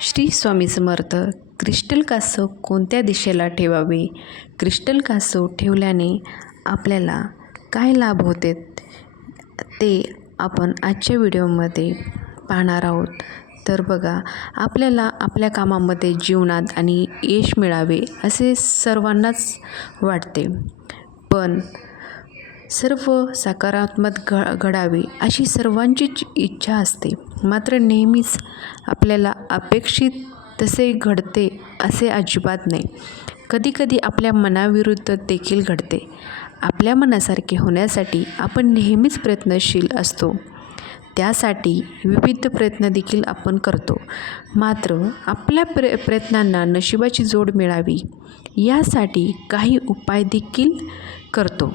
Shri Swami Samarth crystal कासव कोणत्या दिशेला ठेवावे? क्रिस्टल कासव ठेवल्याने आपल्याला काय लाभ होते? ते आपण आजच्या व्हिडिओमध्ये पाहणार आहोत. तर बघा आपल्याला आपल्या कामामध्ये जीवनात आणि यश मिळावे असे सर्वांनाच वाटते. पण सर्व सकारात्मक घ घडावे अशी सर्वांचीच इच्छा असते. मात्र नेहमीच आपल्याला अपेक्षित तसे घडते असे अजिबात नाही. कधीकधी आपल्या मनाविरुद्ध देखील घडते. आपल्या मनासारखे होण्यासाठी आपण नेहमीच प्रयत्नशील असतो. त्यासाठी विविध प्रयत्न देखील आपण करतो. मात्र आपल्या प्र प्रयत्नांना नशिबाची जोड मिळावी यासाठी काही उपाय देखील करतो.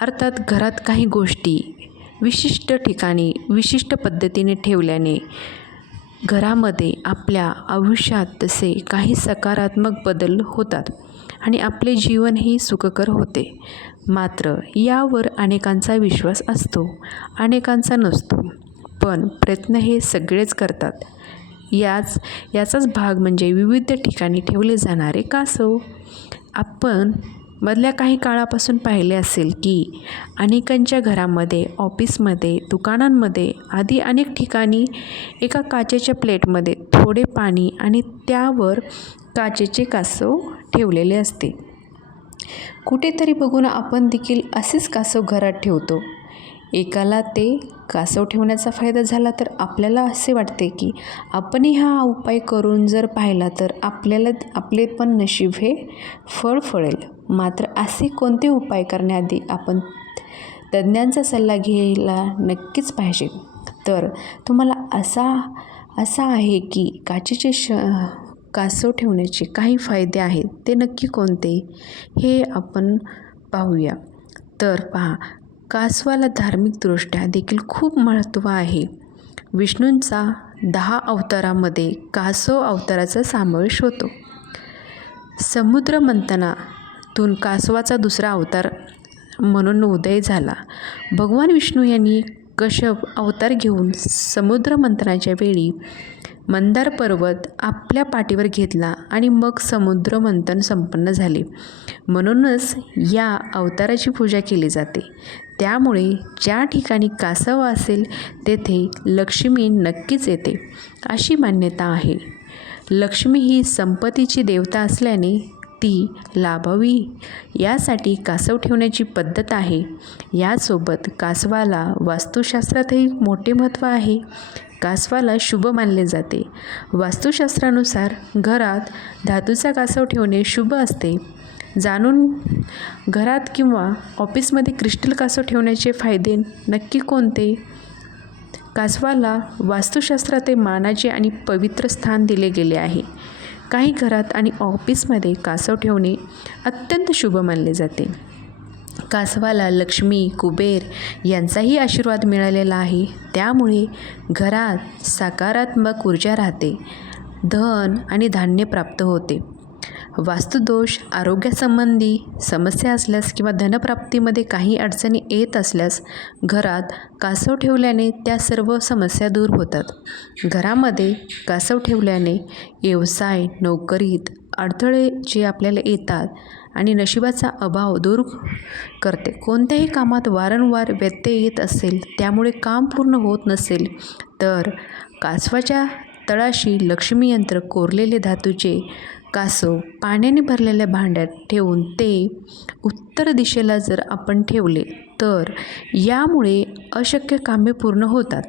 अर्थात घरात काही गोष्टी विशिष्ट ठिकाणी विशिष्ट पद्धतीने ठेवल्याने घरामध्ये आपल्या आयुष्यात तसे काही सकारात्मक बदल होतात आणि आपले जीवनही सुखकर होते. मात्र यावर अनेकांचा विश्वास असतो अनेकांचा नसतो. पण प्रयत्न हे सगळेच करतात. याच याचाच भाग म्हणजे विविध ठिकाणी ठेवले जाणारे कासव. आपण मधल्या काही काळापासून पाहिले असेल की अनेकांच्या घरामध्ये ऑफिसमध्ये दुकानांमध्ये आधी अनेक ठिकाणी एका काचेच्या प्लेटमध्ये थोडे पाणी आणि त्यावर काचेचे कासव ठेवलेले असते. कुठेतरी बघून आपण देखील असेच कासव घरात ठेवतो. एकाला ते कासव ठेवण्याचा फायदा झाला तर आपल्याला असे वाटते की आपणही हा उपाय करून जर पाहिला तर आपल्याला आपले पण नशीब हे फळ फळेल. मात्र असे कोणते उपाय करण्याआधी आपण तज्ज्ञांचा सल्ला घ्यायला नक्कीच पाहिजे. तर तुम्हाला असा असा आहे की काचेचे श कासव ठेवण्याचे काही फायदे आहेत ते नक्की कोणते हे आपण पाहूया. तर पहा कासवाला धार्मिकदृष्ट्या देखील खूप महत्त्व आहे. विष्णूंचा दहा अवतारामध्ये कासव अवताराचा समावेश होतो. समुद्र मंथनातून कासवाचा दुसरा अवतार म्हणून उदय झाला. भगवान विष्णू यांनी कश्यप अवतार घेऊन समुद्र मंथनाच्या वेळी मंदार पर्वत आपल्या पाठीवर घेतला आणि मग समुद्र मंथन संपन्न झाले. म्हणूनच या अवताराची पूजा केली जाते. त्यामुळे ज्या ठिकाणी कासव असेल तेथे लक्ष्मी नक्कीच येते अशी मान्यता आहे. लक्ष्मी ही संपत्तीची देवता असल्याने ती लाभावी. यासाठी कासव ठेवण्याची पद्धत आहे. यासोबत कासवाला वास्तुशास्त्रातही मोठे महत्त्व आहे. कासवाला शुभ मानले जाते. वास्तुशास्त्रानुसार घरात धातूचा कासव ठेवणे शुभ असते. जाणून घरात किंवा ऑफिसमध्ये क्रिस्टल कासव ठेवण्याचे फायदे नक्की कोणते? कासवाला वास्तुशास्त्रात मानाचे आणि पवित्र स्थान दिले गेले आहे. काही घरात आणि ऑफिसमध्ये कासव ठेवणे अत्यंत शुभ मानले जाते. कासवाला लक्ष्मी कुबेर यांचाही आशीर्वाद मिळालेला आहे. त्यामुळे घरात सकारात्मक ऊर्जा राहते. धन आणि धान्य प्राप्त होते. वास्तुदोष आरोग्यासंबंधी समस्या असल्यास किंवा धनप्राप्तीमध्ये काही अडचणी येत असल्यास घरात कासव ठेवल्याने त्या सर्व समस्या दूर होतात. घरामध्ये कासव ठेवल्याने व्यवसाय नोकरीत अडथळे जे आपल्याला येतात आणि नशिबाचा अभाव दूर करते. कोणत्याही कामात वारंवार व्यत्यय येत असेल त्यामुळे काम पूर्ण होत नसेल तर कासवाच्या तळाशी लक्ष्मी यंत्र कोरलेले धातूचे कासव पाण्याने भरलेल्या भांड्यात ठेवून ते उत्तर दिशेला जर आपण ठेवले तर यामुळे अशक्य कामे पूर्ण होतात.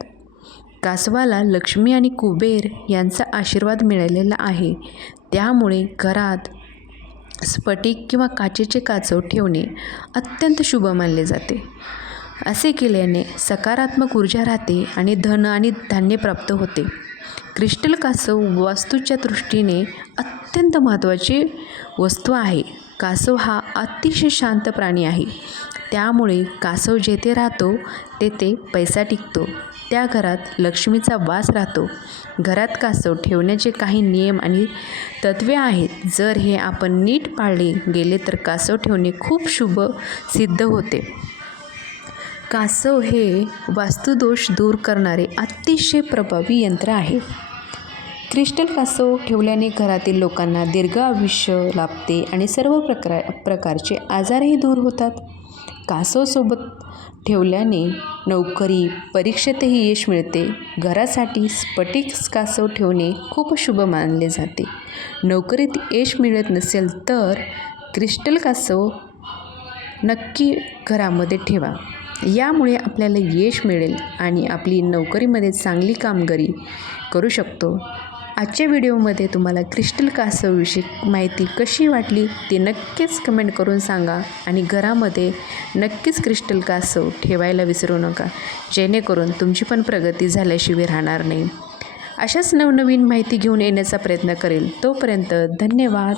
कासवाला लक्ष्मी आणि कुबेर यांचा आशीर्वाद मिळालेला आहे. त्यामुळे घरात स्फटिक किंवा काचेचे काचव ठेवणे अत्यंत शुभ मानले जाते. असे केल्याने सकारात्मक ऊर्जा राहते आणि धन आणि धान्य प्राप्त होते. क्रिस्टल कासव वास्तूच्या दृष्टीने अत्यंत महत्त्वाची वस्तू आहे. कासव हा अतिशय शांत प्राणी आहे. त्यामुळे कासव जेथे राहतो तेथे पैसा टिकतो. त्या घरात लक्ष्मीचा वास राहतो. घरात कासव ठेवण्याचे काही नियम आणि तत्वे आहेत. जर हे आपण नीट पाळले गेले तर कासव ठेवणे खूप शुभ सिद्ध होते. कासव हे वास्तुदोष दूर करणारे अतिशय प्रभावी यंत्र आहे. क्रिस्टल कासव ठेवल्याने घरातील लोकांना दीर्घ आयुष्य लाभते आणि सर्व प्रकार प्रकारचे आजारही दूर होतात. कासवसोबत ठेवल्याने नोकरी परीक्षेतही यश मिळते. घरासाठी स्फटिक कासव ठेवणे खूप शुभ मानले जाते. नोकरीत यश मिळत नसेल तर क्रिस्टल कासव नक्की घरामध्ये ठेवा. यामुळे आपल्याला यश मिळेल आणि आपली नोकरीमध्ये चांगली कामगिरी करू शकतो. आजच्या व्हिडिओमध्ये तुम्हाला क्रिस्टल कासवविषयी माहिती कशी वाटली ते नक्कीच कमेंट करून सांगा आणि घरामध्ये नक्कीच क्रिस्टल कासव ठेवायला विसरू नका जेणेकरून तुमची पण प्रगती झाल्याशिवाय राहणार नाही. अशाच नवनवीन माहिती घेऊन येण्याचा प्रयत्न करेल. तोपर्यंत धन्यवाद.